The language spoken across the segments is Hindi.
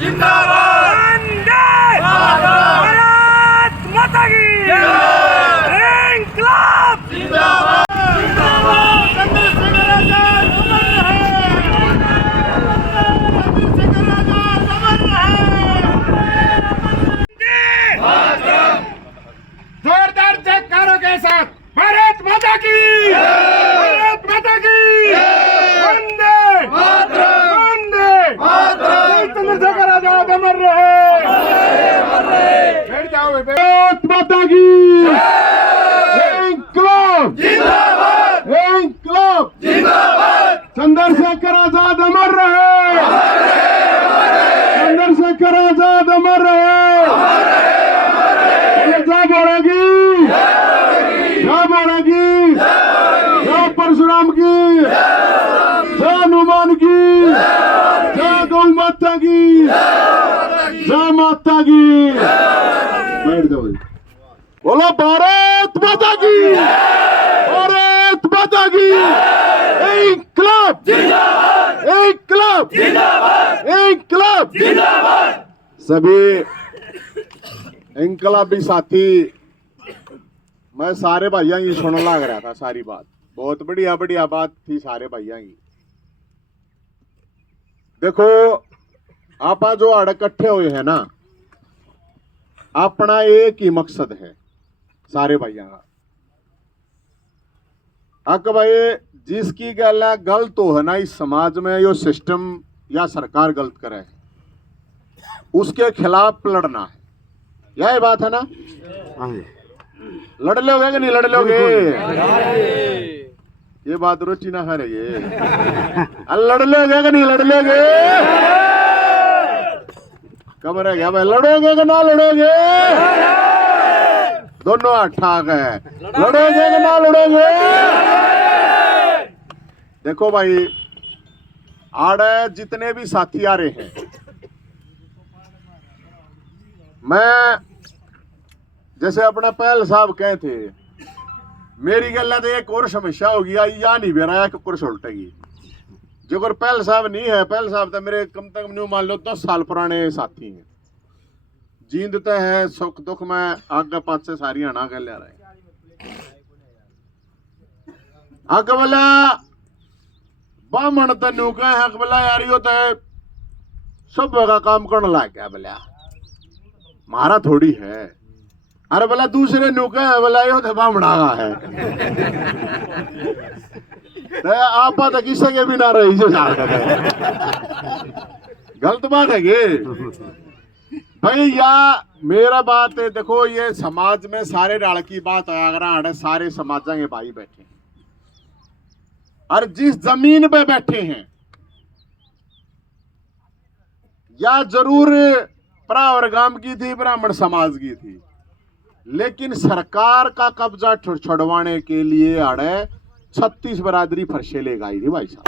जिंदाबाद वंदे भारत माता की इंकलाब जिंदाबाद जिंदाबाद चंद्रशेखर आजाद अमर रहे चंद्रशेखर आजाद अमर रहे जोरदार जयकारों के साथ भारत माता की भारत माता की वंदे वंदे चंद्रशेखर आजाद अमर रहे बैठ जाओ भारत माता की इंकलाब जिंदाबाद इंकलाब जिंदाबाद चंद्रशेखर आजाद अमर रहे चंद्रशेखर आजाद अमर रहे जय बोलेगी जय बोलेगी जय परशुराम की जय हनुमान की जय गौ माता की जय माता की बैठ जाओ बोलो भारत माता की भारत माता की इंकलाब जिंदाबाद इंकलाब जिंदाबाद इंकलाब जिंदाबाद सभी इंकलाबी साथी मैं सारे भाइयों की सुनने लग रहा था सारी बात बहुत बढ़िया बढ़िया बात थी सारे भाइयों की। देखो आप जो आड़ इकट्ठे हुए हैं ना अपना एक ही मकसद है सारे भाइयों का अक भाई जिसकी गल गलत हो है ना इस समाज में यो सिस्टम या सरकार गलत करे उसके खिलाफ लड़ना है यही बात है ना। लड़ लोगे कि नहीं लड़ लोगे ये बात रुचि ना है ये लड़ लोगे कि नहीं लड़ लोगे कब रह गया भाई लड़ोगे कि ना लड़ोगे दोनों हाथ ठाक है लड़ोगे कि ना लड़ोगे। देखो भाई आड़े जितने भी साथी आ रहे हैं मैं जैसे अपना पहल साहब कहे थे मेरी गल तो एक और समस्या होगी या नहीं बेरा एक कुर्स उल्टेगी जो अगर पहल साहब नहीं है पहल साहब तो मेरे कम तक न्यू मान लो 10 साल पुराने साथी हैं जींदते हैं सुख दुख में आगे पाँच से सारी आना कर ले रहे आगे बोला बामण तनु कहे बोला यार यो तो सब का काम करने लायक क्या बोला मारा थोड़ी है अरे बोला दूसरे नुके है बोला यो तो बामणा का है आप तो किसी के भी ना रही जो गलत बात है ये भाई या मेरा बात है देखो ये समाज में सारे डाल की बात है अगर सारे समाज के भाई बैठे हैं और जिस जमीन पे बैठे हैं या जरूर प्रावर गांव की थी ब्राह्मण समाज की थी लेकिन सरकार का कब्जा छुड़वाने के लिए आड़े 36 बरादरी फरसे ले गई थी भाई साहब।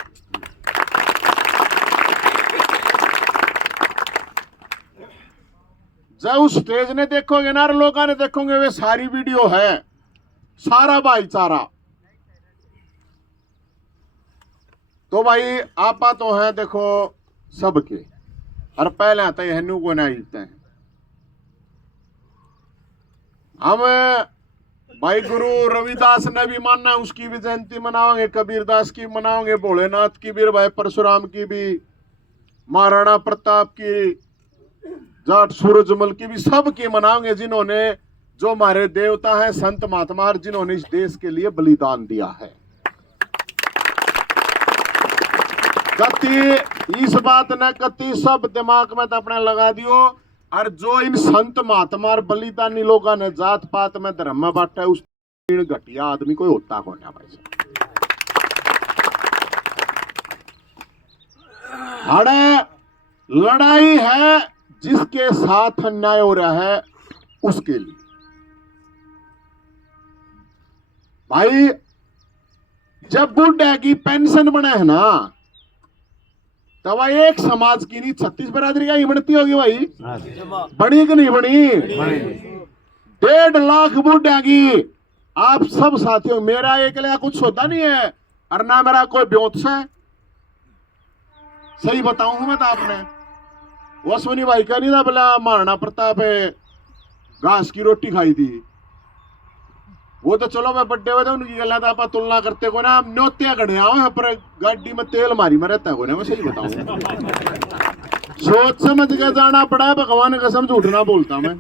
जब उस स्टेज ने देखोगे ना लोगों ने देखोगे वे सारी वीडियो है सारा भाईचारा तो भाई आपा तो है देखो सबके और पहले आते हैं हनु को नहीं जीतते हैं हम भाई गुरु रविदास ने भी मानना है उसकी भी जयंती मनाओगे कबीरदास की मनाओगे भोलेनाथ की भी भाई परशुराम की भी महाराणा प्रताप की जाट सूरजमल की भी सबकी मनाओगे जिन्होंने जो हमारे देवता हैं संत महात्मा जिन्होंने इस देश के लिए बलिदान दिया है। कति इस बात ने कति सब दिमाग में तो अपने लगा दियो और जो इन संत महात्मा और बलिदानी लोगों ने जात पात में धर्म में बांटा है उस घटिया आदमी कोई होता कौन है भाई साहब। लड़ाई है जिसके साथ अन्याय हो रहा है उसके लिए भाई जब बुढ़े की पेंशन बने है ना तो भाई एक समाज की नहीं 36 बरादरी का ही बनती होगी भाई बनी कि नहीं बनी 1.5 लाख बुढ़िया की आप सब साथियों मेरा एक लिया कुछ होता नहीं है और ना मेरा कोई ब्योत से सही बताऊं मैं तो आपने अश्वनी भाई का नहीं था बोला महाराणा प्रताप है घास की रोटी खाई थी, वो तो चलो मैं बड्डे हुए थे उनकी गल आप तुलना करते को ना न्योत्या गढ़िया हो पर गाड़ी में तेल मारी में रहता है, मैं सही बताऊं सोच समझ के जाना पड़ा है, भगवान कसम झूठ ना बोलता मैं।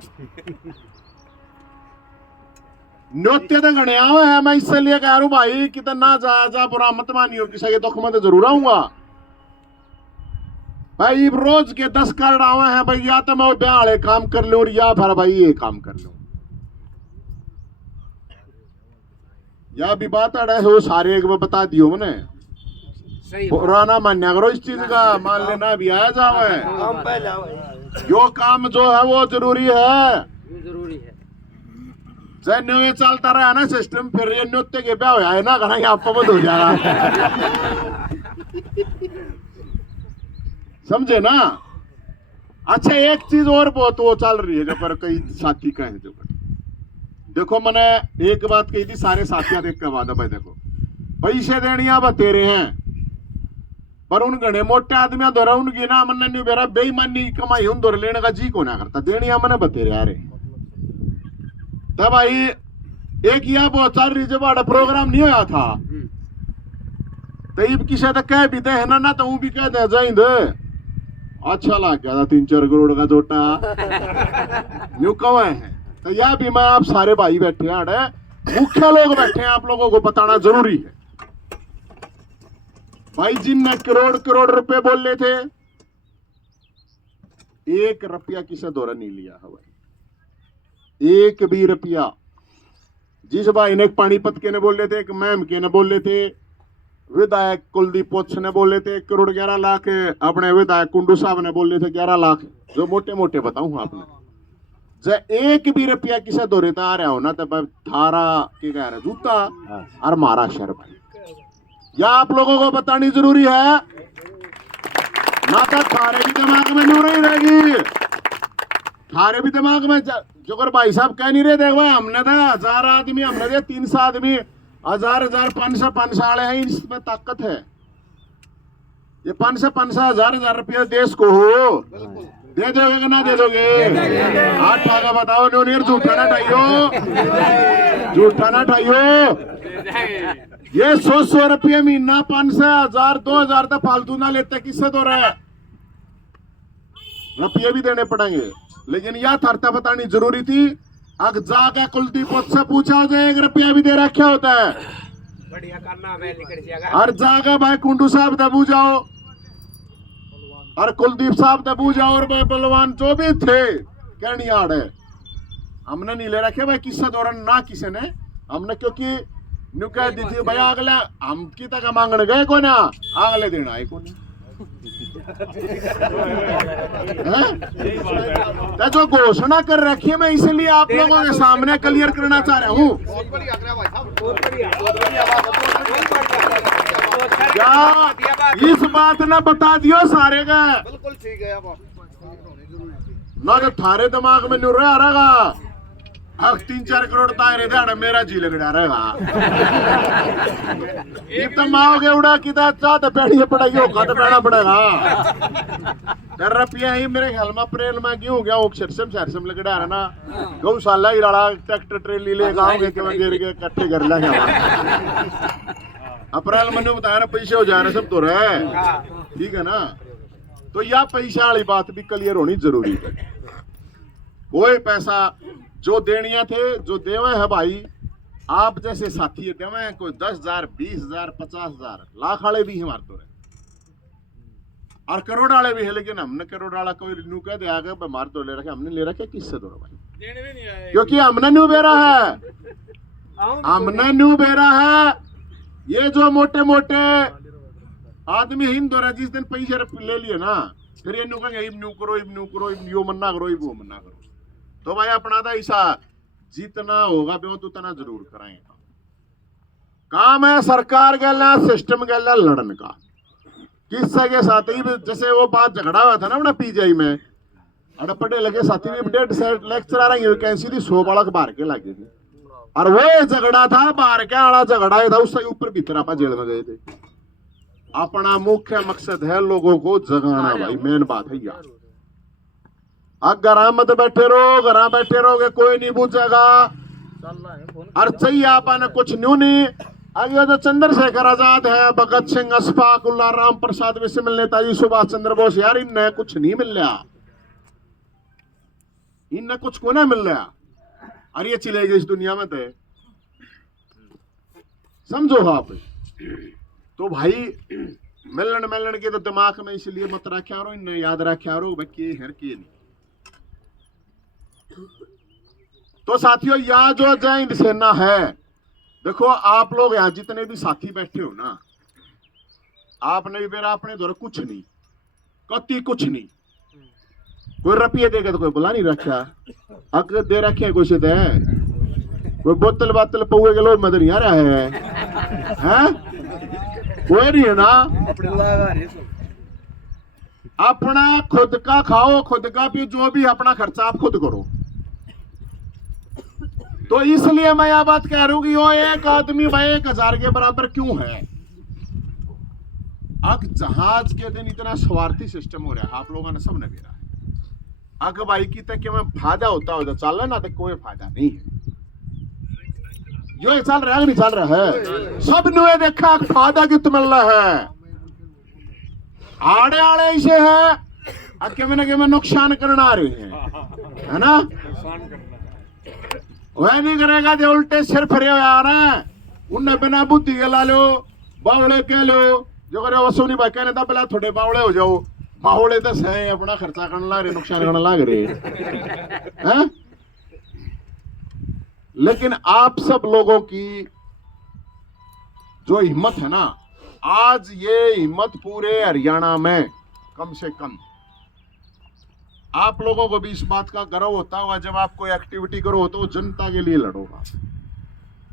न्योत्य तो गढ़िया है, मैं इसलिए कह रहा हूं भाई कि ना जा बुरा मत मानियो, किसी के दुख में तो जरूर आऊंगा भाई। रोज के 10 कार्ड आवे हैं भाई, या तो मैं ब्याह वाले काम कर लूं या फिर भाई ये काम कर लूं, या भी बात अड़ा है वो सारे एक बार बता दियो मैंने, पुराना मान्या करो इस चीज का, मान लेना भी आया जावे जो काम जो है वो जरूरी है, चाहे चलता रहा ना सिस्टम, फिर ये नृत्य के ब्याह है ना करेंगे आपको मत हो जाएगा समझे ना। अच्छा एक चीज और बहुत वो चल रही है जो पर कई साथी कहे जो देखो, मैंने एक बात कही थी सारे साथियां देख के वादा भाई, देखो पैसे देनिया बतेरे हैं पर उन गणे मोटे आदमियों द्वारा उनकी ना मन नहीं बेरा बेईमानी कमाई उन द्वारा लेने का जी को ना करता, देनिया मैंने बतेरे आ रहे तब भाई एक यह बहुत चल रही जब बड़ा प्रोग्राम नहीं होया था तब किसी तक कह भी दे है ना तो वो भी कह दे जाइंद अच्छा लग गया था 3-4 करोड़ का जोटा न्यू कवा है। तो यह भी मैं आप सारे भाई बैठे हैं, मुख्य लोग बैठे हैं, आप लोगों को बताना जरूरी है भाई। जिनने करोड़ करोड़ रुपए बोले थे 1 रुपया किसी द्वारा नहीं लिया है भाई, 1 भी रुपया। जिस भाई ने पानीपत के ने बोले थे, एक मैम के ने बोले थे, विधायक कुलदीप पोछ ने बोले थे 1 करोड़ 11 लाख, अपने विधायक कुंडू साहब ने बोले थे 11 लाख, जो मोटे मोटे बताऊं आपने। जब 1 भी रुपया किसी दौरे आ रहा हो ना तो थारा के कह रहा जूता और मारा शर भाई, या आप लोगों को बतानी जरूरी है ना, तो थारे भी दिमाग में नहीं रही रहेगी, थारे भी दिमाग में जो कर भाई साहब कह नहीं रहे देखो हमने था 1000 आदमी, हमने दे 300 आदमी, 1000 500 वाले हैं, इसमें ताकत है। ये 500 रुपया देश को हो दे दोगे कि ना दे दोगे? हाथ ठाका बताओ, न्यूनियर झूठा ना ठाइयो, झूठा ना ठाइयो। ये 100 रुपये महीना 500 1000 2000 तक फालतू ना लेते, किससे तो रहा है, रुपये भी देने पड़ेंगे। लेकिन यह थरता बतानी जरूरी थी, अगर जाके कुलदीप से पूछा हो 1 रुपया भी दे रखा होता है, बढ़िया करना और जाके भाई कुंडू साहब दबू जाओ और कुलदीप साहब दबू जाओ और भाई बलवान जो भी थे कहनी आड़ है, हमने नहीं ले रखे भाई किस्सा दौरान ना किसी ने, हमने क्योंकि न्यू कह दी थी भाई अगले हम की तक मांगने गए को ना, अगले दिन आए को नहीं जो घोषणा कर रखी है मैं इसलिए आप लोगों के सामने क्लियर करना चाह रहा हूँ। क्या इस बात ने बता दियो सारे का, बिल्कुल ठीक है ना, जो थारे दिमाग में न्यूर आ रहा 3-4 करोड़ तारे थे मेरा जी लगड़ा रहेगा ये तो माओगे उड़ा कि चाह तो पैड़ी पड़ेगी तो पैना पड़ेगा कर रुपया ही मेरे ख्याल में अप्रैल में क्यों गया सरसम लगड़ा है ना, गौशाला ही रहा ट्रैक्टर ट्रेली ले गाँव के गिर के इकट्ठे कर लेंगे अप्रैल मैंने बताया ना पैसे हो जा रहे सब तो रहे, ठीक है ना। तो यह पैसा वाली बात भी क्लियर होनी जरूरी है। कोई पैसा जो देनिया थे जो देवे है भाई, आप जैसे साथी देवे हैं, कोई 10,000 20,000 50,000 लाख वाले भी हमारे तो रहे और करोड़ वाले भी है, लेकिन हमने करोड़ वाला कोई न्यू कह दिया आगे बीमार तो ले रखे, हमने ले रखे किससे दो भाई, क्योंकि हमने न्यू बेरा है, हमने न्यू बेरा है। ये जो मोटे मोटे आदमी हिंद हो रहा जिस दिन पैसे ले लिए ना, फिर ये न्यू कहेंगे न्यू करो यो मन्ना करो वो मन्ना करो, तो भाई अपना था ऐसा जितना होगा बेहद उतना जरूर कराएंगे। काम है सरकार गैला सिस्टम गैला लड़न का, किससे के साथ ही जैसे वो बात झगड़ा हुआ था ना अपना पीजीआई में, अरे पढ़े लगे साथी भी डेट सेट लेक्चर आ रही वैकेंसी थी 100 बालक बाहर के लगे थे, और वो झगड़ा था बाहर के आड़ा झगड़ा था, उससे ऊपर भीतर आप जेल में गए थे। अपना मुख्य मकसद है लोगों को जगाना भाई, मेन बात है यार। घर मत बैठे रहो, घर बैठे रहोगे कोई नहीं पूछेगा। और चाहिए आपने कुछ न्यू नहीं। आगे तो चंद्रशेखर आजाद है, भगत सिंह, अशफाक उल्लाह, राम प्रसाद बिस्मिल, नेताजी सुभाष चंद्र बोस, यार इन्हें कुछ नहीं मिल रहा, इन्हें कुछ को ना मिल रहा। और ये चले गए इस दुनिया में थे, समझो आप। तो भाई मिलन के तो दिमाग में इसलिए मत रखा रो, इन्हें याद रखा रो भाई के हर के नहीं। तो साथियों, यह जो जय हिंद सेना है, देखो आप लोग यहां जितने भी साथी बैठे हो ना, आपने भी मेरा अपने दौर कुछ नहीं, कति कुछ नहीं, कोई रुपये देगा तो कोई बुला नहीं रखा, अगर दे रखे कोई से दे, कोई बोतल बातल पौए के लोग मदर आ रहा है? कोई नहीं है ना। अपना खुद का खाओ, खुद का पियो, जो भी अपना खर्चा आप खुद करो। तो इसलिए मैं यह बात कह रहा हूं कि वो एक आदमी भाई 1000 के बराबर क्यों है। अब जहाज के दिन इतना स्वार्थी सिस्टम हो रहा है, आप लोगों ने सबने देखा है। अग भाई की तक में फायदा होता चल रहा ना, तो कोई फायदा नहीं है। यो चल रहा है नहीं चल रहा है, सब ने देखा फायदा कित मिल रहा है। आड़े आड़े ऐसे है के में नुकसान करना आ रहे हैं, है ना। वह नहीं करेगा जो उल्टे सिर फरे हुए आ रहे हैं, उन्हें बिना बुद्धि के ला लो, बावड़े कह लो, जो करे वसुनी भाई कहने था पहले थोड़े बावड़े हो जाओ। बावड़े तो सही अपना खर्चा करने लग रहे, नुकसान करने लग रहे हैं। लेकिन आप सब लोगों की जो हिम्मत है ना, आज ये हिम्मत पूरे हरियाणा में कम से कम आप लोगों को भी इस बात का गर्व होता होगा, जब आप कोई एक्टिविटी करो तो जनता के लिए लड़ोगा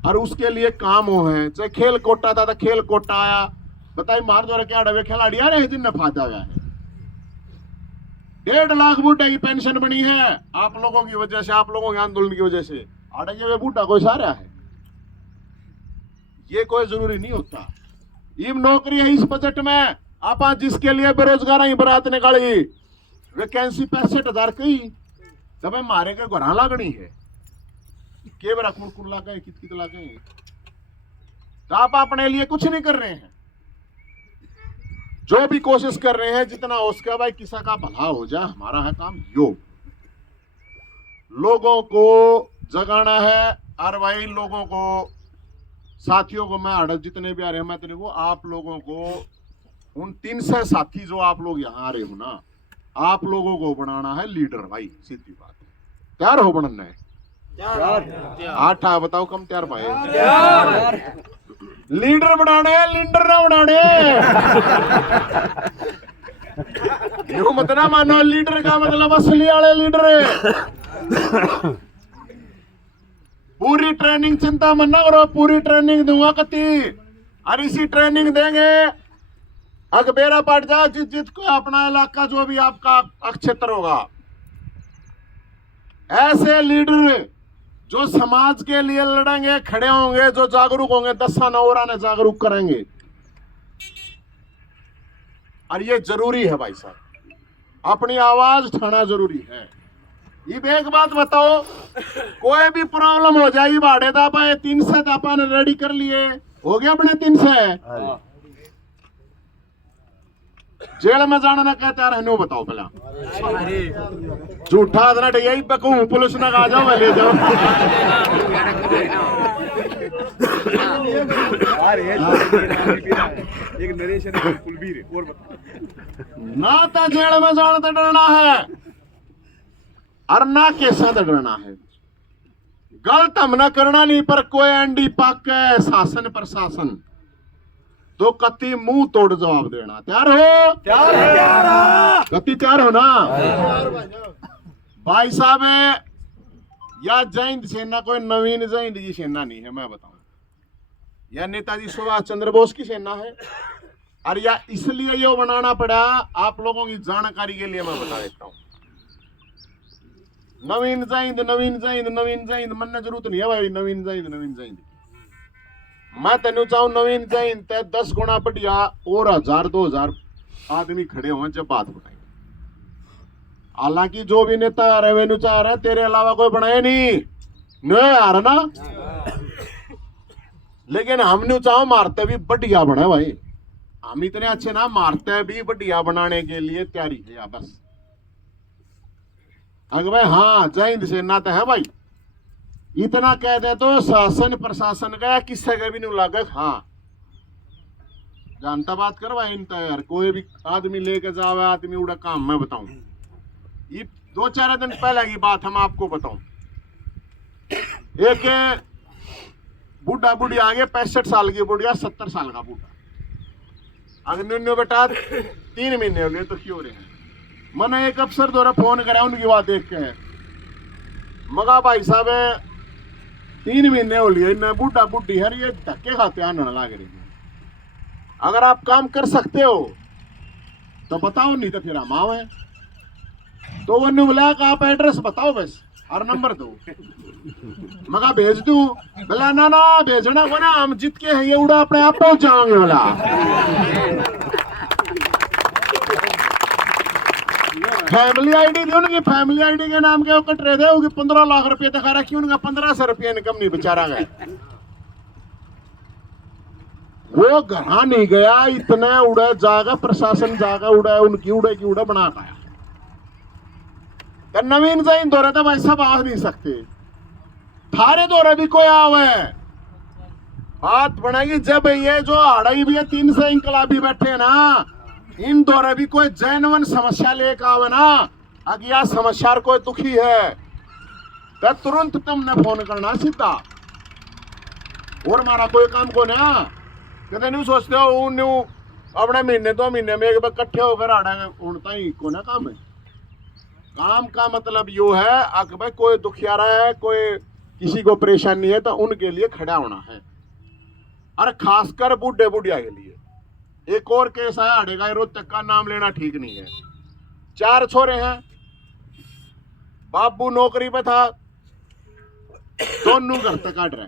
और उसके लिए काम हो है। चाहे खेल कोटा था तो खेल कोटा आया, बताइए मार दो क्या डबे खिलाड़ी आ रहे हैं जिनने फायदा हुआ है। 1.5 लाख बूढ़े की पेंशन बनी है आप लोगों की वजह से, आप लोगों के आंदोलन की वजह से। आड़े वे बूढ़ा कोई सारा है, ये कोई जरूरी नहीं होता। इम नौकरी है इस बजट में, आप जिसके लिए बेरोजगार ही बरात निकाली, वैकेंसी 65,000 की, तब मारे के घरा लागनी है के बरा कुल लागे कित लागे। तो आप अपने लिए कुछ नहीं कर रहे हैं, जो भी कोशिश कर रहे हैं जितना हो सके भाई किसी का भला हो जाए, हमारा है काम यो। लोगों को जगाना है। और भाई लोगों को, साथियों को मैं हड़प जितने भी आ रहे हैं, मैं तेरे को आप लोगों को उन 300 साथी जो आप लोग यहाँ आ रहे हो ना, आप लोगों को बनाना है लीडर। भाई सीधी बात है, तैयार हो बनना है? आठ बताओ कम तैयार भाई? लीडर बनाने, लीडर ना बनाने। यूं मत ना मानो, लीडर का मतलब असली वाले लीडर है। पूरी ट्रेनिंग चिंता मत ना करो, पूरी ट्रेनिंग दूंगा कति, और इसी ट्रेनिंग देंगे अगर बेरा पट जाओ जित को अपना इलाका जो भी आपका क्षेत्र होगा। ऐसे लीडर जो समाज के लिए लड़ेंगे, खड़े होंगे, जो जागरूक होंगे, 10 नौरा ने जागरूक करेंगे। और ये जरूरी है भाई साहब, अपनी आवाज उठाना जरूरी है। ये एक बात बताओ, कोई भी प्रॉब्लम हो जाए भाड़े था भाई 300 अपन रेडी कर लिए, हो गया अपने 300। जेल में जाना ना कहते यार है, बताओ पहला झूठा यही पकू पुलिस ना आ जाओ, ले जाओ। ना तो जेल में जाना तो डरना है और ना कैसा तो डरना है। गलत हम ना करना नहीं, पर कोई एंडी पाक शासन प्रशासन तो कति मुंह तोड़ जवाब देना। तैयार हो? तैयार। कति तैयार हो ना भाई साहब? या जय हिंद सेना कोई नवीन जय हिंद की सेना नहीं है, मैं बताऊं, या नेताजी सुभाष चंद्र बोस की सेना है। और या इसलिए ये बनाना पड़ा आप लोगों की जानकारी के लिए, मैं बता देता हूं। नवीन जय हिंद, नवीन जय हिंद, नवीन जय हिंद मन जरूरत नहीं है भाई। नवीन जय हिंद, नवीन जय हिंद मैं तेन चाहूं नवीन जय हिंद 10 गुना बढ़िया और 1000 2000 आदमी खड़े हो जब बात बनाएंगे। हालांकि जो भी नेता रेवेन्यू चाह रहे हैं तेरे अलावा कोई बनाए नहीं आ रहा ना, लेकिन हमने चाहो मारते भी बढ़िया बने भाई। हम इतने अच्छे ना मारते भी बढ़िया बनाने के लिए तैयारी है बस। अगर भाई हाँ जय हिंद सेना तो है भाई, इतना कह दे तो शासन प्रशासन का किससे का भी नहीं लगे। हाँ जानता बात करवा इन तो यार, कोई भी आदमी लेके जावे आदमी उड़ा काम मैं बताऊं। ये 2-4 दिन पहले की बात हम आपको बताऊं। एक बूढ़ा बुढ़ी आगे 65 साल की बुढ़िया 70 साल का बूढ़ा, अगर न्यून्यो बेटा 3 महीने हो गए तो क्यों रहे हैं। मैंने एक अफसर द्वारा फोन करा उनकी बात देख के, मगा भाई साहब 3 महीने हो लिए इन्हें बूढ़ा बुढ़ी है ये धक्के खाते आने लग रही है। अगर आप काम कर सकते हो तो बताओ, नहीं तो फिर हम आवे। तो वो ने बोला कि आप एड्रेस बताओ बस और नंबर दो, मगा भेज दूं। बोला ना ना भेजना को ना, हम जीत के हैं ये उड़ा अपने आप पहुंच जाओगे। बोला फैमिली आईडी दी उनकी, फैमिली आईडी के नाम के कटरे दे 15 लाख रुपए दिखा रखी, उनका 1500 रुपये इनकम नहीं बेचारा गया। वो घर नहीं गया, इतने उड़े जागा प्रशासन जागा उड़ा उनकी उड़े की उड़ा बना पाया। नवीन जैन दौरे तो भाई सब आ नहीं सकते, थारे दौरे भी कोई आवे बात बनाएगी। जब ये जो आड़ाई भी 3 से इंकलाबी बैठे ना, इन दौरे भी कोई जैनवन समस्या लेकर आवे ना, अगर यह समस्या कोई दुखी है तो तुरंत तुमने फोन करना सीधा। और हमारा कोई काम को ना कहते नहीं सोचते हो न्यू अपने महीने 2 महीने में एक बार इकट्ठे होकर आड़ा उड़ता ही को ना काम है। काम का मतलब यो है अगर भाई कोई दुखियारा है, कोई किसी को परेशानी है तो उनके लिए खड़ा होना है, और खासकर बूढ़े बुढ़िया के लिए। एक और केस है हड़ेगा रोहतक का, नाम लेना ठीक नहीं है। 4 छोरे हैं, बाबू नौकरी पे था, दोनों घर तक काट रहे,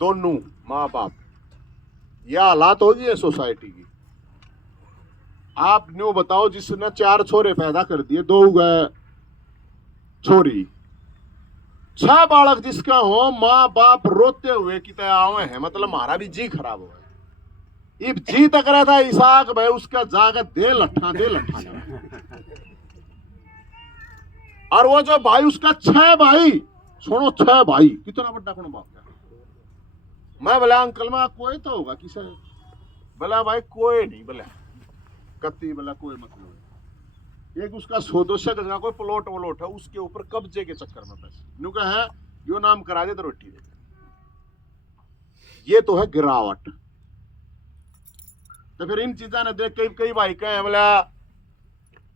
दोनों माँ बाप। यह हालात होगी है सोसाइटी की। आप न्यू बताओ, जिसने 4 छोरे पैदा कर दिए, 2 गए छोरी, 6 बालक जिसका हो, माँ बाप रोते हुए कि आवे हैं, मतलब हमारा भी जी खराब हुआ है। जी तक रहा था इसाक भाई उसका जाकर दे लट्ठा। और वो जो भाई उसका 6 भाई, सुनो 6 भाई, कितना बड़ा कौन बाप है। मैं बोला अंकल में कोई तो होगा किसे, बोला भाई कोई नहीं, बोला कत्ती, बोला कोई मतलब। एक उसका 100-200 गज का कोई प्लॉट वलोट है, उसके ऊपर कब्जे के चक्कर में पैसे न्यू का है, यो नाम करा दे तो रोटी दे। ये तो है गिरावट। तो फिर इन चीजा ने देख कई भाई कहे बोला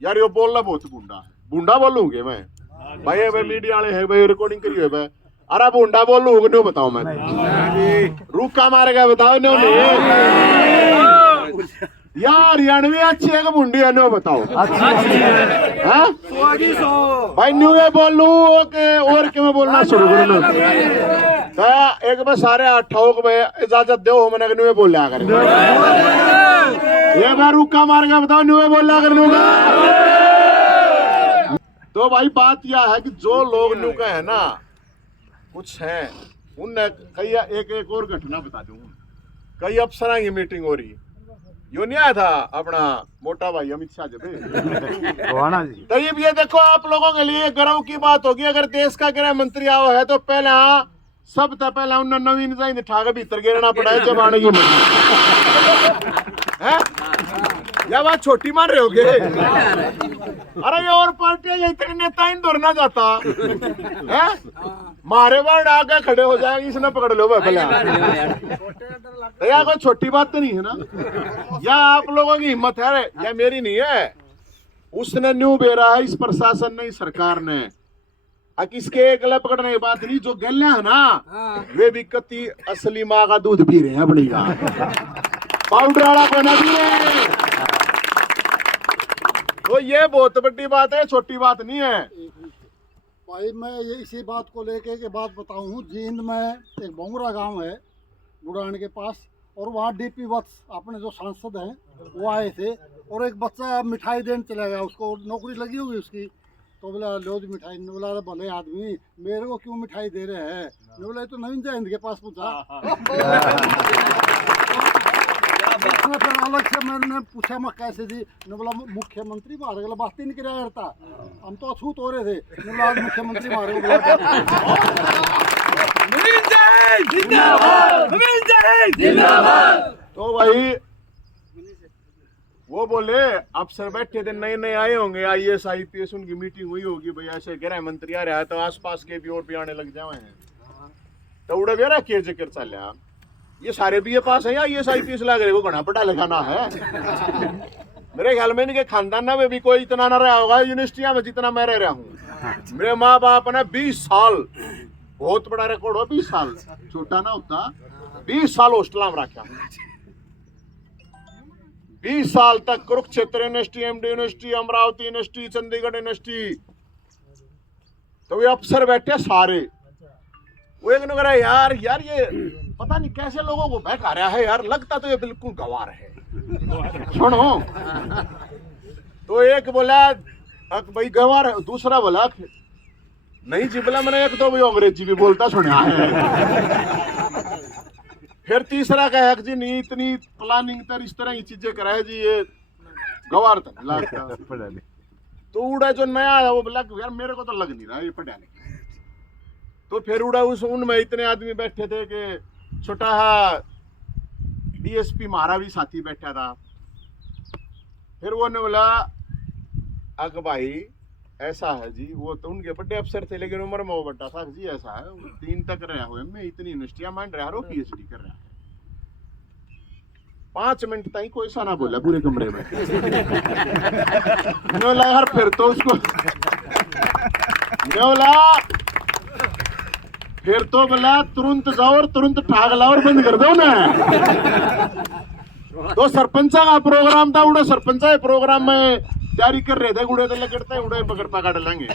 यार यो बोलना बहुत गुंडा है। बूंडा बोलूंगे मैं भाई, मीडिया वाले है भाई, रिकॉर्डिंग करी है भाई। अरे बूंडा बोलूंगा न्यू बताओ, मैं रूखा मारेगा बताओ न्यू यार। हरियाणवी अच्छी है कि बूंडी है न्यू बताओ। भाई न्यू ये बोलू के और क्यों बोलना शुरू करूँ। एक बार सारे 8 ठोक में इजाजत दो, मैंने न्यू बोला कर ये बार रूखा मारेगा बताओ, न्यू बोला कर। तो भाई बात यह है कि जो लोग न्यू का है ना कुछ है, उनने कई एक और घटना बता दूं। कई अफसरों की मीटिंग हो रही है, यो नहीं आया था अपना मोटा भाई अमित शाह जी। तो ये देखो आप लोगों के लिए गर्व की बात होगी, अगर देश का गृह मंत्री आओ है तो पहला सबसे पहला उन्हें नवीन जाइन ठाके भीतर गिरना पड़ा है जब आने की है। या बात छोटी मान रहे होगे। अरे ये और पार्टियां इतने नेता इन दौड़ना जाता है, मारे बार आगे खड़े हो जाएंगे, इसने पकड़ लो भला। यार कोई छोटी बात तो नहीं है ना। या आप लोगों की हिम्मत है, या मेरी नहीं है। उसने न्यू बेरा है, इस प्रशासन ने, इस सरकार ने। किसके गले पकड़ने की बात नहीं, जो गले है ना वे भी कति असली माँ का दूध पी रहे हैं अपनी का, पाउडर वाला को ना पिए। तो ये बहुत बड़ी बात है, छोटी बात नहीं है भाई। मैं ये इसी बात को लेके के बात बताऊं। जींद में एक बोंगरा गांव है बुढ़ान के पास, और वहाँ डीपी वत्स अपने जो सांसद हैं वो आए थे, और एक बच्चा मिठाई देने चला गया, उसको नौकरी लगी होगी उसकी, तो बोला लो जी मिठाई। ने बोला भले आदमी मेरे को क्यों मिठाई दे रहे हैं? ने बोला तो नवीन जयंत के पास पूछा। उसने फिर अलग से मैंने पूछा मैं कैसे जी? ने बोला मुख्यमंत्री मारे गला बात ही नहीं किया करता, हम तो अछूत हो रहे थे। ने बोला आज मुख्यमंत्री मारे बोला तो भाई वो बोले अफसर बैठे थे नए नए आए होंगे, IAS IPS, उनकी मीटिंग हुई होगी, भाई ऐसे गृह मंत्री आ रहा है तो आसपास के भी और भी आने लग जाए हैं, तो उड़ा बेरा के जिक्र चलिया ये सारे BA पास है या IAS IPS लग रहे, वो घना पढ़ा लिखाना है। मेरे ख्याल में इनके खानदान में भी कोई इतना ना रहा होगा यूनिवर्सिटी में जितना मैं रह रहा हूँ। मेरे माँ बाप ने 20 साल, बहुत बड़ा रिकॉर्ड हो, 20 साल छोटा ना होता, 20 साल हॉस्टल में रखा, 20 साल तक Kurukshetra university, MD university, Amravati university, Chandigarh university, तो ये अफसर बैठे सारे। वो एक ने कहा यार ये पता नहीं कैसे लोगों को बहका रहा है यार, लगता तो ये बिल्कुल गवार है। सुनो, तो एक बोला भाई गवार है, दूसरा बोला नहीं जी, बोला मैंने एक तो भाई अंग्रेजी भी बोलता सुना है। फिर तीसरा कहा जी नहीं इतनी प्लानिंग तर इस तरह की चीजें कराए जी, ये गवार था। तो उड़ा जो नया है वो बोला यार मेरे को तो लग नहीं रहा ये पढ़ा नहीं। तो फिर उड़ा उस उनमें इतने आदमी बैठे थे कि छोटा DSP मारा भी साथी बैठा था। फिर वो ने बोला अग भाई ऐसा है जी, वो तो उनके बड़े अफसर थे लेकिन उम्र में वो बड़ा था जी, ऐसा है 3 तक रहा हुए मैं इतनी यूनिवर्सिटियां मान रहा हो, PhD कर रहा है। 5 मिनट तक कोई सा ना बोला पूरे कमरे में। बोला यार फिर तो उसको बोला फिर तो बोला तुरंत जाओ और तुरंत ठाक लाओ और बंद कर दो ना। तो सरपंचा का प्रोग्राम था, उड़े सरपंचा के प्रोग्राम में तैयारी कर रहे थे, उड़े तो लगते उड़े पकड़ पकड़ लेंगे।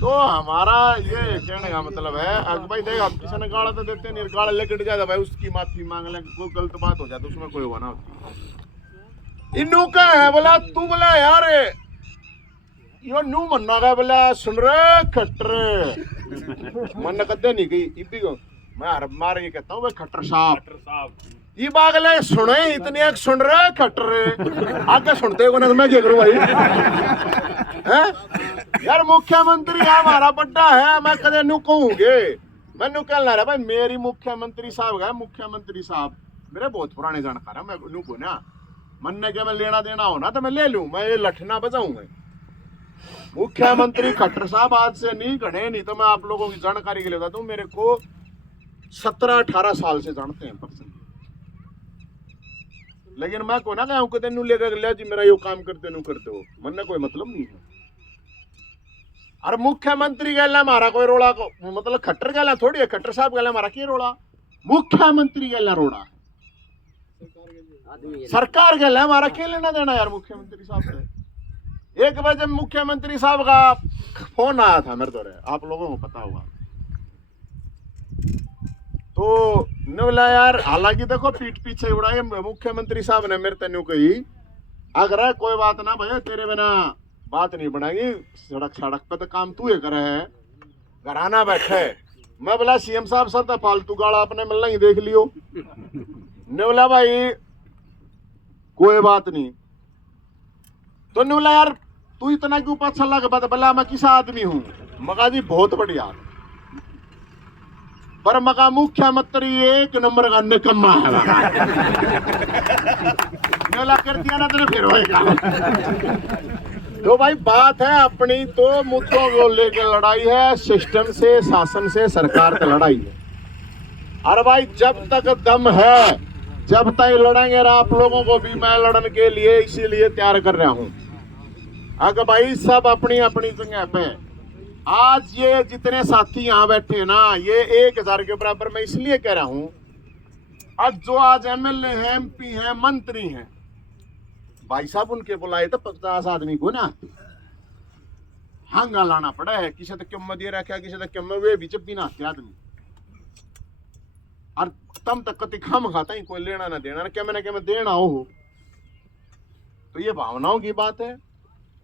तो हमारा ये कहने का मतलब है अगर भाई देख आप किसी ने गाड़ा तो देते नहीं, गाड़ा लेकर जाता भाई उसकी माफी मांग ले, कोई गलत बात हो जाए तो उसमें कोई होना होती। इनू का है बोला तू बोला यार यो न्यू मन्ना का बोला सुन रहे खट्टर मन कदे नहीं गई इबी को मैं हर मार ये कहता हूँ भाई खट्टर साहब ये बागले सुने इतनी एक सुन रहे खट्टर आगे सुनते हो ना मैं क्या करूँ भाई है यार मुख्यमंत्री हमारा बड्डा है, मैं कदे न्यू कहूंगे मैं न्यू कहना रहा भाई मेरी मुख्यमंत्री साहब है, मुख्यमंत्री साहब मेरे बहुत पुराने जानकार है, मैं न्यू को ना मन ने क्या मैं लेना देना हो ना तो मैं ले लूं, मैं ये लठना बजाऊंगा। मुख्यमंत्री खट्टर साहब आज से नहीं घड़े, नहीं तो मैं आप लोगों की जानकारी के लिए बता दूं मेरे को 17-18 साल से जानते हैं पर्सन, लेकिन मैं को ना कहूं कि न्यू लेकर ले जी मेरा यो काम करते न्यू करते हो, मन ने कोई मतलब नहीं है। अरे मुख्यमंत्री कहला हमारा कोई रोड़ा को मतलब खट्टर कहला थोड़ी है, खट्टर साहब कहला हमारा क्या रोड़ा, मुख्यमंत्री कहला रोड़ा, सरकार कहला हमारा क्या लेना देना यार मुख्यमंत्री साहब से। एक बार जब मुख्यमंत्री साहब का फोन आया था मेरे द्वारा, आप लोगों को पता होगा, तो ने बोला यार हालांकि देखो पीठ पीछे उड़ाए मुख्यमंत्री साहब ने मेरे तेनू कही अगर कोई बात ना भैया तेरे बिना बात नहीं बनाएगी, सड़क सड़क पे तो काम तू ही करे है, घराना बैठे। मैं बोला CM साहब सर तो फालतू गाड़ा अपने मिलना ही देख लियो। ने बोला भाई कोई बात नहीं, तो ने बोला यार तू इतना क्यों पाछा लगा बात, बोला मैं किस आदमी हूँ, मगा जी बहुत बढ़िया पर मगा मुख्यमंत्री 1 नंबर का निकम्मा है। बोला कर दिया ना तेरे फिर होएगा। तो भाई बात है अपनी तो मुद्दों को लेकर लड़ाई है, सिस्टम से शासन से सरकार की लड़ाई है। अरे भाई जब तक दम है जब तक लड़ेंगे, आप लोगों को भी मैं लड़ने के लिए इसीलिए तैयार कर रहा हूं। अगर भाई सब अपनी अपनी जगह पे, आज ये जितने साथी यहाँ बैठे ना ये 1000 के बराबर मैं इसलिए कह रहा हूं, आज जो आज MLA है, MP है, मंत्री हैं, भाई साहब उनके बुलाए तो 50 आदमी को ना हंगा लाना पड़ा है, किसी तक क्यों दे रखा, किसी तक क्यों वे भी चप्पी ना आदमी। और तम तक कति खाम खाता ही कोई लेना ना देना, क्या मैंने देना हो। तो ये भावनाओं की बात है।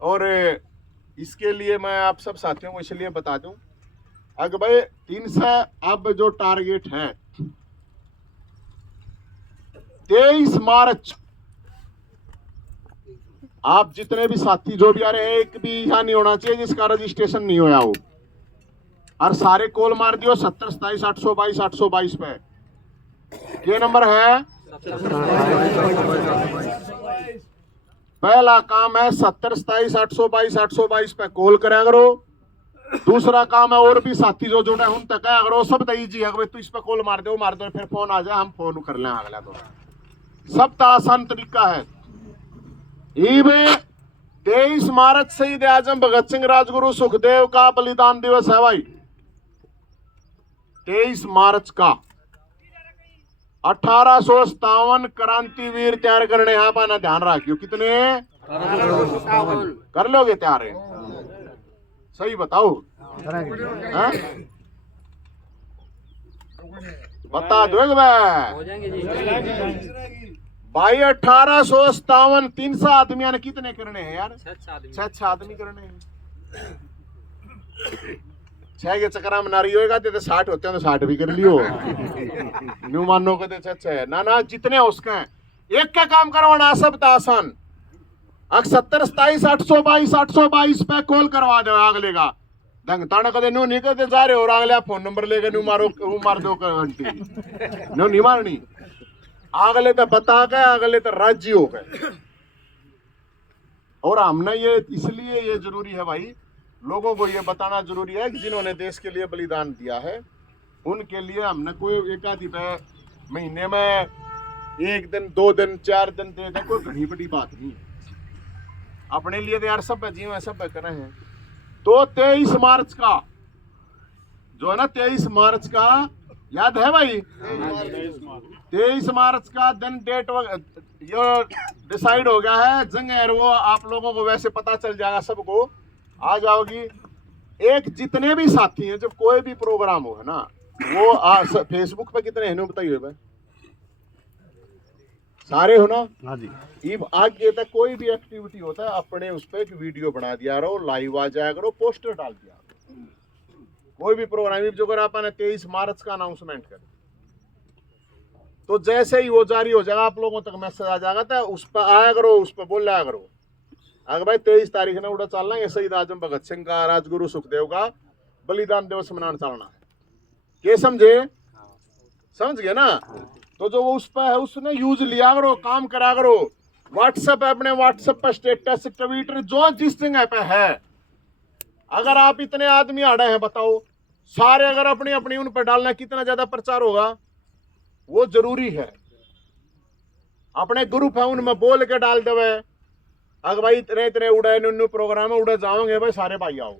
और इसके लिए मैं आप सब साथियों को इसलिए बता दूं, अगर भाई 300 अब जो टारगेट है 23 मार्च, आप जितने भी साथी जो भी आ रहे हैं, एक भी यहाँ नहीं होना चाहिए जिसका रजिस्ट्रेशन नहीं होया हो, और सारे कॉल मार दियो 70 27 822 822 पे। ये नंबर है, पहला काम है 70 27 822 822 पे कॉल करा करो। दूसरा काम है और भी साथी जो जुड़े उन तक है, अगर वो सब दीजिए अगर तू इस पे कॉल मार दो फिर फोन आ जाए, हम फोन कर लें अगला। तो सब आसान तरीका है। 23 मार्च शहीद आजम भगत सिंह राजगुरु सुखदेव का बलिदान दिवस है भाई। 23 मार्च का 1857 क्रांतिवीर तैयार करने यहाँ पर ध्यान रखियो। कितने कर लोगे तैयार है? सही बताओ, हाँ? बता दो भाई। 1857 300 आदमियों ने कितने करने हैं यार? 6 आदमी करने हैं। 6 के चक्कर में नारी होएगा तो 60 होते हैं तो 60 भी कर लियो। न्यू मानो के 6 है ना जितने उसका है। एक का काम करवाना सब आसान। 70 27 822 822 पे कॉल करवा दो अगले का। दंग ताना कदे न्यू नहीं करते जा रहे और अगले फोन नंबर लेके न्यू मार दो घंटी न्यू नहीं मारनी। अगले तो बता गए, अगले तो राज्य हो गए। और हमने ये इसलिए ये जरूरी है भाई, लोगों को ये बताना जरूरी है कि जिन्होंने देश के लिए बलिदान दिया है उनके लिए हमने कोई एक आधी महीने में 1 दिन 2 दिन 4 दिन दे दे, कोई घनी बड़ी बात नहीं है। अपने लिए तो यार सब जीवन सब कर रहे हैं। तो 23 मार्च का जो है ना, 23 मार्च का याद है भाई? 23 मार्च का दिन डेट ये डिसाइड हो गया है। जंग है वो आप लोगों को वैसे पता चल जाएगा, सबको आ जाओगी। एक जितने भी साथी हैं, जब कोई भी प्रोग्राम हो है ना, वो फेसबुक पे कितने हैं बताइए भाई? सारे हो ना? हाँ जी। आगे तक कोई भी एक्टिविटी होता है अपने उस पर एक वीडियो बना दिया करो, लाइव आ जाया करो, पोस्टर डाल दिया करो। कोई भी प्रोग्राम जो कर आपने 23 मार्च का अनाउंसमेंट कर, तो जैसे ही वो जारी हो जाएगा आप लोगों तक मैसेज आ जाएगा, तो उस पर आया करो, उस पर बोल रहा करो। अगर भाई 23 तारीख ने उड़ा चलना है शहीद आजम भगत सिंह का राजगुरु सुखदेव का बलिदान दिवस मनाना चलना है। क्या समझे? समझ गए ना? तो जो वो उस पर है उसने यूज लिया करो, काम करा करो। व्हाट्सएप है, अपने व्हाट्सएप पर स्टेटस ट्विटर जो जिस जगह पे है, अगर आप इतने आदमी आड़े हैं बताओ, सारे अगर अपनी अपनी उन पर डालना कितना ज्यादा प्रचार होगा, वो जरूरी है। अपने ग्रुप है उनमें बोल के डाल देवे, अगर भाई इतने इतने उड़े नुन्नू प्रोग्राम है उड़े जाओगे भाई सारे भाई आओ।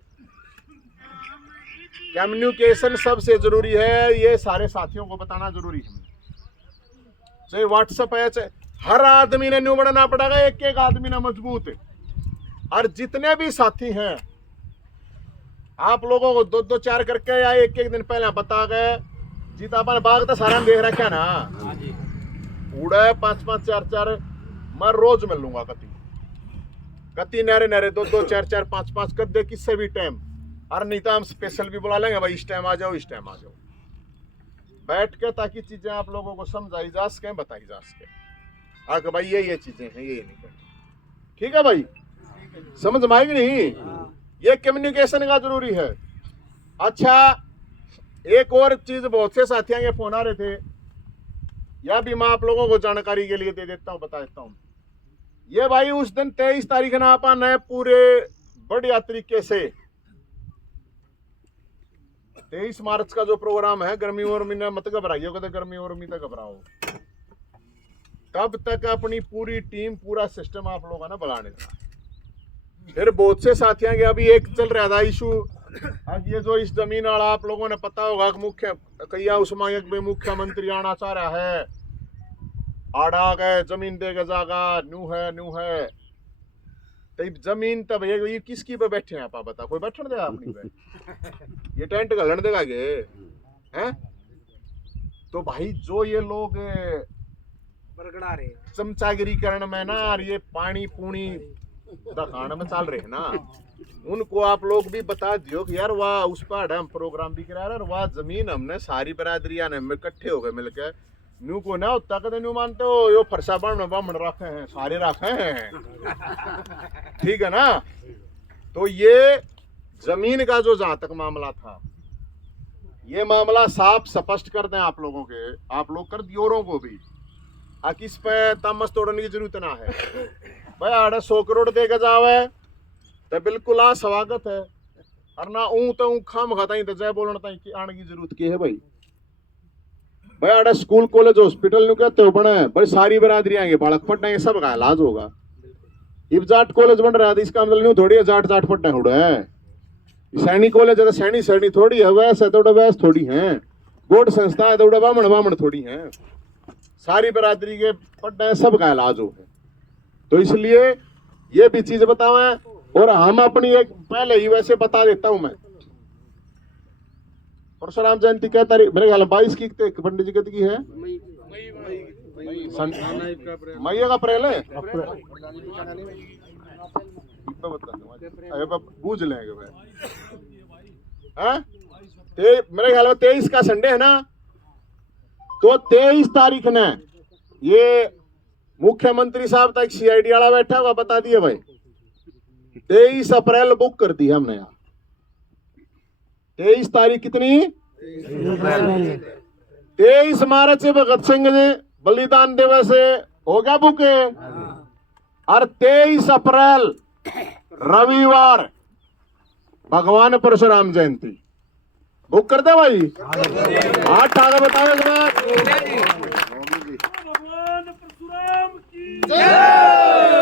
कम्युनिकेशन सबसे जरूरी है, ये सारे साथियों को बताना जरूरी है। चाहे व्हाट्सएप है, चाहे हर आदमी ने न्यू बढ़ना पड़ेगा, एक एक आदमी ने मजबूत है। और जितने भी साथी हैं आप लोगों को 2-2 4 करके या एक एक दिन पहले बता गए। जीता अपन बाग तो सारा देख रखा ना, उड़ा 5-5 4-4 मैं रोज मिल लूंगा। कति नरे 2-2 4-4 5-5 कर दे किससे भी टाइम। और नहीं तो हम स्पेशल भी बुला लेंगे भाई, इस टाइम आ जाओ, इस टाइम आ जाओ बैठ के, ताकि चीजें आप लोगों को समझाई जा सके, बताई जा सके। आगे भाई ये चीजें हैं, ये नहीं करनी। ठीक है भाई, समझ में आएगी नहीं? ये कम्युनिकेशन का जरूरी है। अच्छा, एक और चीज, बहुत से साथियों के फोन आ रहे थे, या भी मैं आप लोगों को जानकारी के लिए दे देता हूं, बता देता हूं। ये भाई उस दिन 23 तारीख ना अपन है पूरे बढ़िया तरीके से 23 मार्च का जो प्रोग्राम है, गर्मी और महीना मत घबराइए, कहते गर्मी और महीना घबराओ। तब तक अपनी पूरी टीम पूरा सिस्टम आप लोगों ने बढ़ाने था। फिर बहुत से साथियों के अभी एक चल रहा था इशू, अब ये जो इस जमीन वाला आप लोगों ने पता होगा कि उसमें एक भी मुख्यमंत्री आना चाह रहा है, आड़ा गए जमीन दे के जागा न्यू है। तो जमीन तब ये किसकी पे बैठे हैं आप बता, कोई बैठने देगा अपनी पे? ये टेंट गलन देगा गे हैं? तो भाई जो ये लोग बरगड़ा रहे हैं। चमचागिरी करण में ना और ये पानी पूनी दिखाने में चल रहे हैं ना, उनको आप लोग भी बता दियो कि यार वाह उस पर हम प्रोग्राम भी करा रहे और वाह जमीन हमने सारी बरादरिया ने इकट्ठे हो गए मिलकर न्यू को ना उतना कदे न्यू मानते हो यो फरसा बामण रखे हैं सारे रखे हैं ठीक है ना। तो ये जमीन का जो जहां तक मामला था, ये मामला साफ स्पष्ट कर दें आप लोगों के, आप लोग कर दियो औरों को भी, इस पे तमस तोड़ने की जरूरत ना है भाई। आड़े 100 करोड़ दे के जावे तो बिल्कुल आ स्वागत है, और ना तो खाम खाता ही तो जय बोलना ताई की आने की जरूरत की है भाई। भाई आड़े स्कूल कॉलेज हॉस्पिटल नु कहते हो बने भाई सारी बरादरी आएंगे बालक पढ़ने सब का इलाज होगा। इब जाट कॉलेज बन रहा है इसका मतलब नहीं थोड़ी है जाट जाट पढ़ने उड़ा है। सैनी कॉलेज है तो सैनी सैनी थोड़ी है, वैसे तो वैस थोड़ी है, बोर्ड संस्था है तो बामण बामण थोड़ी है, सारी बरादरी के पढ़ने सब का इलाज हो है। तो इसलिए ये भी चीज बतावें, और हम अपनी एक पहले ही वैसे बता देता हूं मैं, परशुराम जयंती क्या तारीख मेरे ख्याल 22 की पंडित जी की है, मई का अप्रैल है, बूझ लेंगे मेरे ख्याल में 23 का संडे है ना। तो 23 तारीख ने ये मुख्यमंत्री साहब तक सीआईडी वाला बैठा हुआ बता दिया भाई 23 अप्रैल बुक कर दी हमने यहाँ। 23 तारीख कितनी 23 मार्च से भगत सिंह जी बलिदान दिवस हो गया बुक, और 23 अप्रैल रविवार भगवान परशुराम जयंती बुक कर दे भाई। 8 आगे बताओ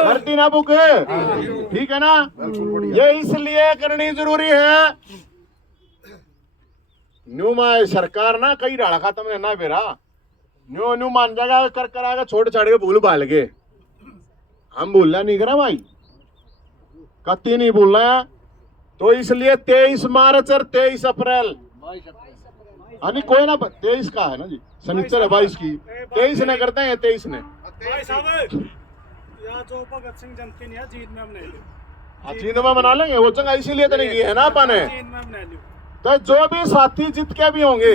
भर्ती ना बुक है ठीक है ना। ये इसलिए करनी जरूरी है, न्यू माए सरकार ना कई डाला खत्म है ना बेरा न्यू न्यू मान जाएगा कर आगे छोड़ छाड़ के भूल भाल के, हम भूलना नहीं करा भाई, कति नहीं भूलना है। तो इसलिए 23 मार्च और 23 अप्रैल कोई ना 23 का है ना जी, शनिचर है 22 की, 23 ने करते हैं 23 ने भाई साहब यहाँ जो भगत सिंह जयंती नहीं है जींद में हमने जींद में मना लेंगे वो चंगा, इसीलिए तो नहीं की है ना अपन ने। जींद में हमने लियो। तो जो भी साथी जीत के भी होंगे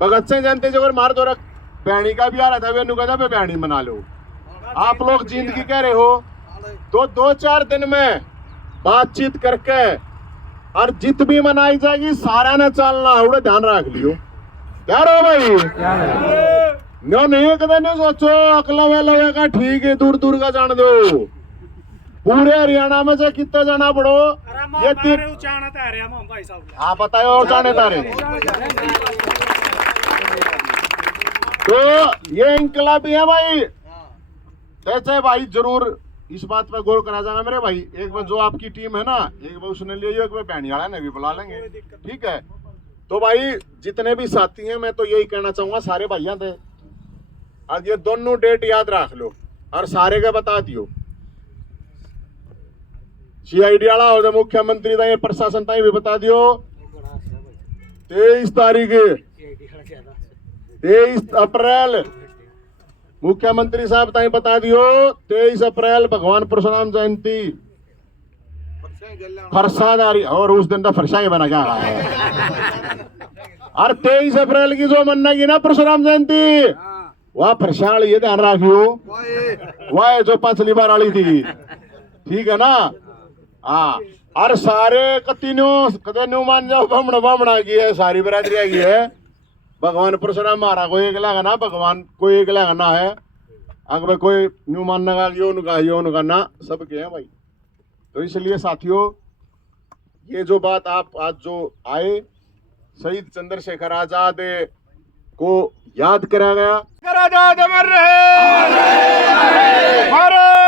भगत सिंह जयंती जो अगर मार दो बहनी का भी आ रहा था वे कहता बहनी मना लो, आप लोग जींद की कह रहे हो तो 2-4 दिन में बातचीत करके और जित भी मनाई जाएगी सारा ने चलना उड़े ध्यान रख लियो क्या रो भाई। नो नहीं कदा नहीं सोचो अकला वाला का ठीक है दूर दूर का जान दो, पूरे हरियाणा में से कितना जाना पड़ो ये भाई साहब हाँ बताओ जाने तारे। तो ये इंकलाबी है भाई, ऐसे भाई जरूर इस बात पर गौर करा जाना मेरे भाई। एक बार जो आपकी टीम है ना एक बार उसने ले एक बार बहनियाड़ा ने भी बुला लेंगे ठीक है। तो भाई जितने भी साथी हैं मैं तो यही कहना चाहूंगा सारे भाइयों से, आज ये दोनों डेट याद रख लो और सारे का बता दियो, सीआईडी वाला और मुख्यमंत्री था ये प्रशासन था भी बता दियो 23 तारीख 23 अप्रैल मुख्यमंत्री साहब ताई बता दियो 23 अप्रैल भगवान परशुराम जयंती फरसादारी, और उस दिन तो फरसा ही बना क्या और 23 अप्रैल की जो मन्ना की ना परशुराम जयंती वह फरसाल ये ध्यान रखियो वह जो 5ली बार वाली थी ठीक है ना। हाँ और सारे कदे न्यू मान जाओ बमण बमणा की है सारी बरादरी की है, भगवान परशुराम मारा कोई एक लगा ना भगवान कोई एक लगा ना है, अगर कोई न्यू मानने का यो उनका ना सबके हैं भाई। तो इसलिए साथियों ये जो बात आप आज जो आए शहीद चंद्रशेखर आजाद को याद करा गया, आजाद अमर रहे भारत।